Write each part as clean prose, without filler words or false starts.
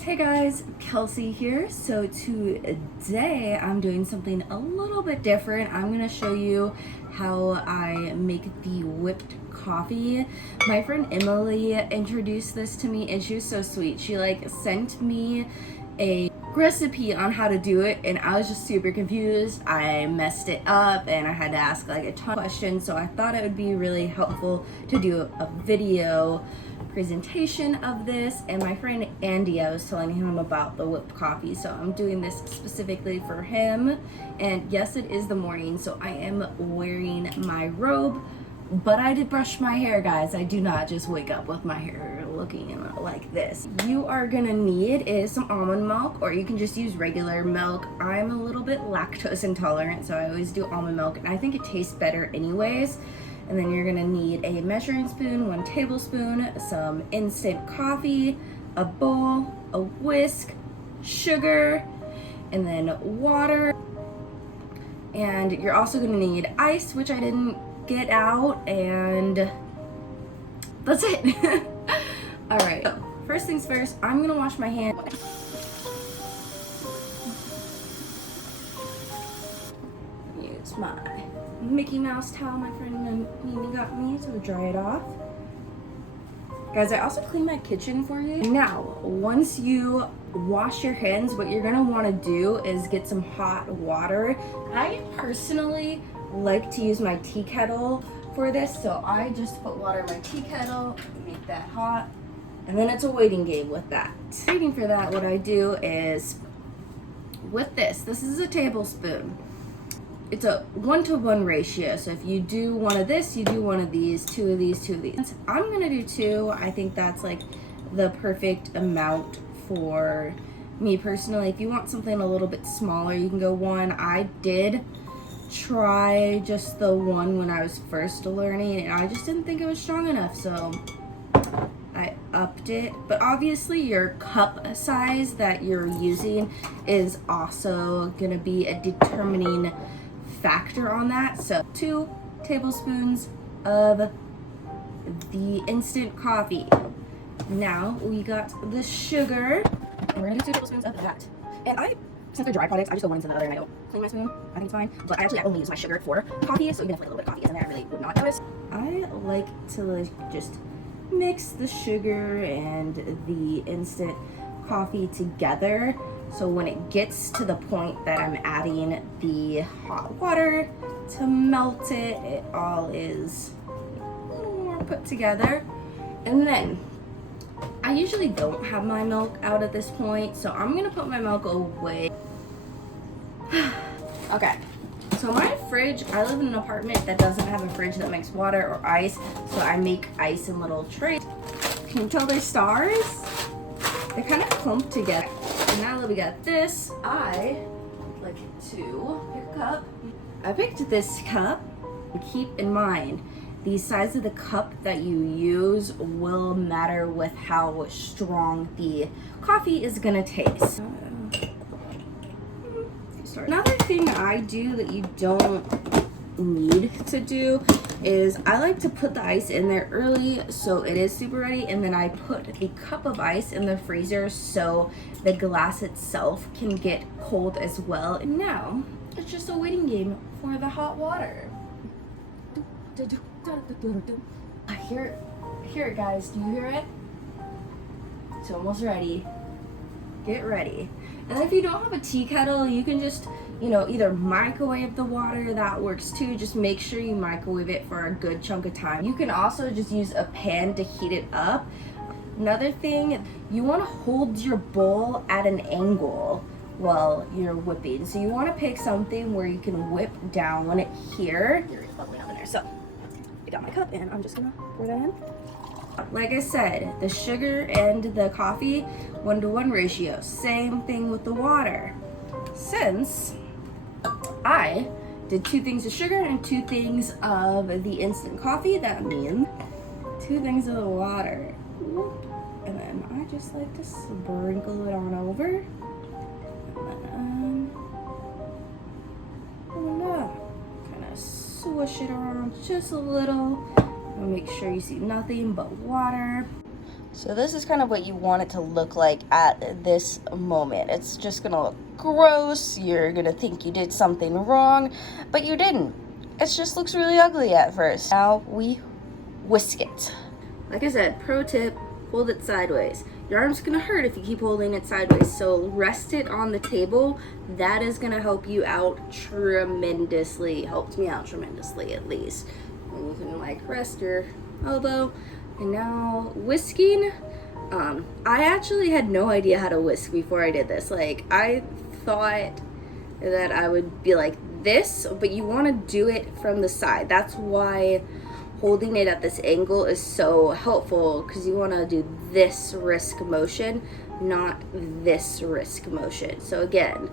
Hey guys, Kelsey here. So today I'm doing something a little bit different. I'm gonna show you how I make the whipped coffee. My friend Emilie introduced this to me and she was so sweet. She sent me a recipe on how to do it and I was just super confused. I messed it up and I had to ask a ton of questions, so I thought it would be really helpful to do a video presentation of this. And my friend Andy, I was telling him about the whipped coffee, so I'm doing this specifically for him. And yes, it is the morning, so I am wearing my robe, but I did brush my hair, guys. I do not just wake up with my hair looking like this. You are gonna need is some almond milk, or you can just use regular milk. I'm a little bit lactose intolerant, so I always do almond milk, and I think it tastes better anyways. And then you're gonna need a measuring spoon, 1 tablespoon, some instant coffee, a bowl, a whisk, sugar, and then water. And you're also gonna need ice, which I didn't get out, and that's it. All right, so first things first, I'm gonna wash my hands. Use my Mickey Mouse towel my friend Mimi got me to dry it off. Guys, I also clean my kitchen for you. Now, once you wash your hands, what you're gonna wanna do is get some hot water. I personally like to use my tea kettle for this, so I just put water in my tea kettle, make that hot, and then it's a waiting game with that. Waiting for that, what I do is, with this is a tablespoon. It's a 1-to-1 ratio, so if you do one of this, you do one of these, 2 of these, 2 of these. I'm gonna do 2. I think that's the perfect amount for me personally. If you want something a little bit smaller, you can go 1. I did try just the 1 when I was first learning, and I just didn't think it was strong enough, so I upped it. But obviously your cup size that you're using is also gonna be a determining factor on that. So 2 tablespoons of the instant coffee. Now we got the sugar. We're gonna do 2 tablespoons of that. And since they're dry products, I just go one into the other and I don't clean my spoon. I think it's fine. But I only use my sugar for coffee, so even if a little bit of coffee is in there, I really would not notice. I like to just mix the sugar and the instant coffee together. So when it gets to the point that I'm adding the hot water to melt it, it all is a little more put together. And then I usually don't have my milk out at this point, so I'm gonna put my milk away. Okay, so my fridge, I live in an apartment that doesn't have a fridge that makes water or ice, so I make ice in little trays. Can you tell they're stars? They're kind of clumped together. And now that we got this, I like to pick a cup. I picked this cup. Keep in mind, the size of the cup that you use will matter with how strong the coffee is gonna taste. Another thing I do that you don't need to do is I like to put the ice in there early so it is super ready, and then I put a cup of ice in the freezer so the glass itself can get cold as well. And now it's just a waiting game for the hot water. I hear it, guys. Do you hear it? It's almost ready. Get ready. And if you don't have a tea kettle, you can just either microwave the water. That works too. Just make sure you microwave it for a good chunk of time. You can also just use a pan to heat it up. Another thing, you want to hold your bowl at an angle while you're whipping. So you want to pick something where you can whip down here. It's bubbling up in there. So I got my cup and I'm just gonna pour that in. Like I said, the sugar and the coffee, 1-to-1 ratio. Same thing with the water. Since I did 2 things of sugar and 2 things of the instant coffee, that means 2 things of the water. And then I just like to sprinkle it on over. And kind of swish it around just a little. Make sure you see nothing but water. So this is kind of what you want it to look like at this moment. It's just gonna look gross. You're gonna think you did something wrong, but you didn't. It just looks really ugly at first. Now we whisk it. Like I said, pro tip, hold it sideways. Your arm's gonna hurt if you keep holding it sideways, so rest it on the table. That is gonna help you out tremendously. Helped me out tremendously, at least. And you can like rest your elbow. And now whisking. I actually had no idea how to whisk before I did this. Like, I thought that I would be like this, but you want to do it from the side. That's why holding it at this angle is so helpful, because you want to do this wrist motion, not this wrist motion. So again,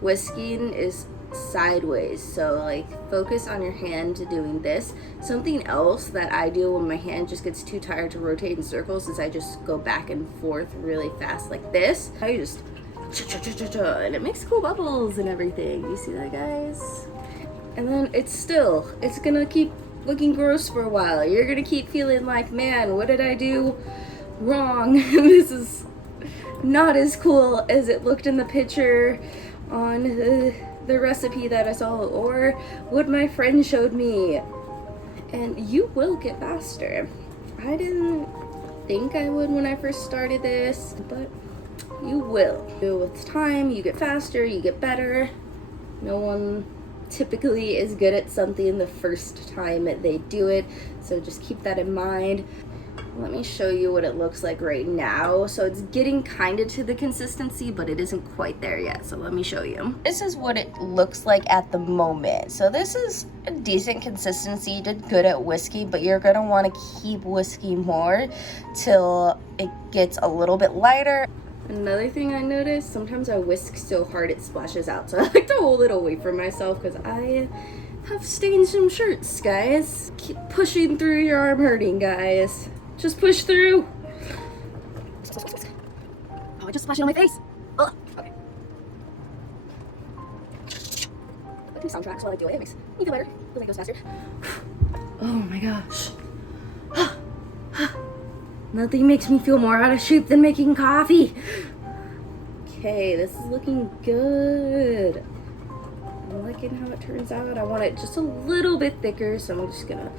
whisking is sideways, so like focus on your hand doing this. Something else that I do when my hand just gets too tired to rotate in circles is I just go back and forth really fast like this. I just and it makes cool bubbles and everything. You see that, guys? And then it's gonna keep looking gross for a while. You're gonna keep feeling like, man, what did I do wrong? This is not as cool as it looked in the picture on the recipe that I saw, or what my friend showed me. And you will get faster. I didn't think I would when I first started this, but you will. With time, you get faster, you get better. No one typically is good at something the first time they do it, so just keep that in mind. Let me show you what it looks like right now. So it's getting kind of to the consistency, but it isn't quite there yet. So let me show you. This is what it looks like at the moment. So this is a decent consistency. You did good at whisking, but you're gonna want to keep whisking more till it gets a little bit lighter. Another thing I noticed, sometimes I whisk so hard it splashes out. So I like to hold it away from myself because I have stained some shirts, guys. Keep pushing through your arm hurting, guys. Just push through. Oh, I just splashed it on my face. Ugh. Okay. I do soundtracks while I do it. It makes me feel better. Feels like it goes faster. Oh my gosh. Nothing makes me feel more out of shape than making coffee. Okay, this is looking good. I'm liking how it turns out. I want it just a little bit thicker, so I'm just gonna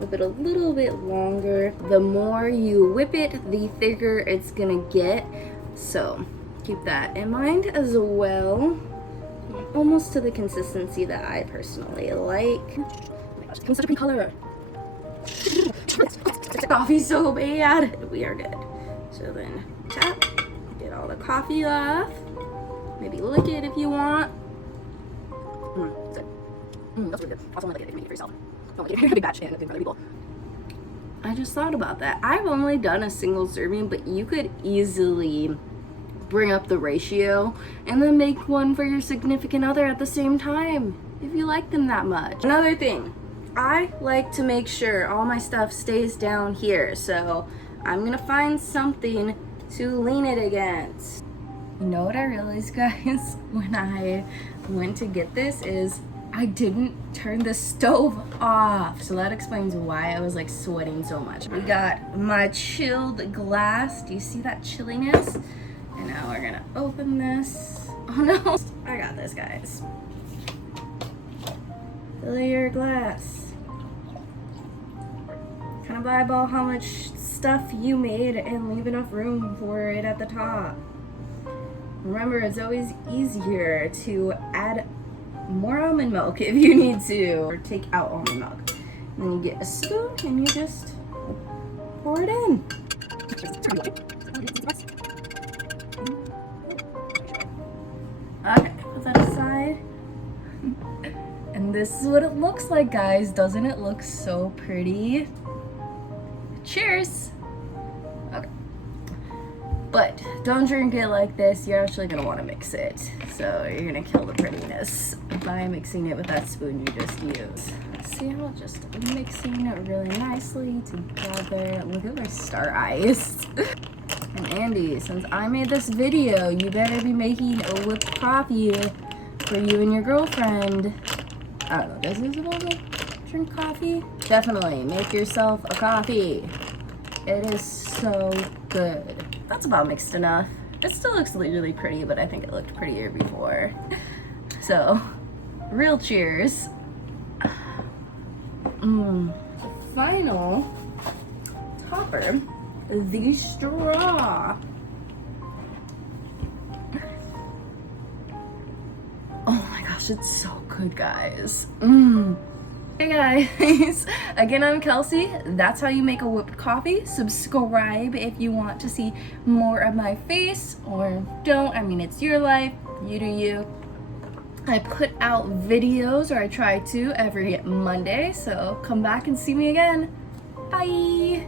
whip it a little bit longer. The more you whip it, the thicker it's gonna get. So keep that in mind as well. Almost to the consistency that I personally like. Oh my gosh, it's such a pretty color. Coffee's so bad. We are good. So then tap, get all the coffee off. Maybe lick it if you want. It's good. That's really good. Also, only lick it if you make it for yourself. Don't lick it a big batch and for other people. I just thought about that. I've only done a single serving, but you could easily bring up the ratio and then make one for your significant other at the same time if you like them that much. Another thing, I like to make sure all my stuff stays down here, so I'm gonna find something to lean it against. You know what I realized, guys, when I went to get this is I didn't turn the stove off. So that explains why I was like sweating so much. We got my chilled glass. Do you see that chilliness? And now we're gonna open this. Oh no, I got this, guys. Fill your glass. Kind of eyeball how much stuff you made and leave enough room for it at the top. Remember, it's always easier to add more almond milk if you need to, or take out almond milk. And then you get a spoon and you just pour it in. Okay, put that aside. And this is what it looks like, guys. Doesn't it look so pretty? Cheers! Okay. But don't drink it like this. You're actually gonna want to mix it. So you're gonna kill the prettiness by mixing it with that spoon you just used. See how it's just mixing it really nicely together. Look at my star eyes. And Andy, since I made this video, you better be making a whipped coffee for you and your girlfriend. I don't know, does Isabella drink coffee? Definitely make yourself a coffee. It is so good. That's about mixed enough. It still looks really pretty, but I think it looked prettier before. So, real cheers. Final topper, the straw. Oh my gosh, it's so good, guys. Hey guys, again, I'm Kelsey. That's how you make a whipped coffee. Subscribe if you want to see more of my face, or don't. I mean, it's your life, you do you. I put out videos, or I try to, every Monday, so come back and see me again. Bye!